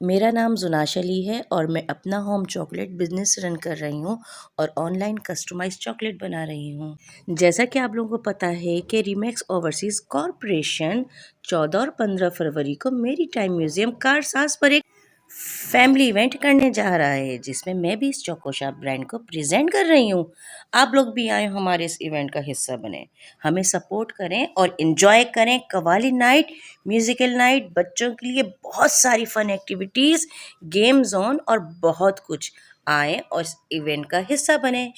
मेरा नाम ज़ुनाश अली है और मैं अपना होम चॉकलेट बिज़नेस रन कर रही हूँ और ऑनलाइन कस्टमाइज़ चॉकलेट बना रही हूँ। जैसा कि आप लोगों को पता है कि रीमैक्स ओवरसीज़ कॉरपोरेशन 14 और 15 फरवरी को मेरी टाइम म्यूज़ियम कारसाज पर एक फैमिली इवेंट करने जा रहा है, जिसमें मैं भी इस चोकोशाप ब्रांड को प्रेजेंट कर रही हूँ। आप लोग भी आए हमारे इस इवेंट का हिस्सा बने, हमें सपोर्ट करें और इन्जॉय करें। कवाली नाइट, म्यूजिकल नाइट, बच्चों के लिए बहुत सारी फन एक्टिविटीज़, गेम जोन और बहुत कुछ। आए और इस इवेंट का हिस्सा बने।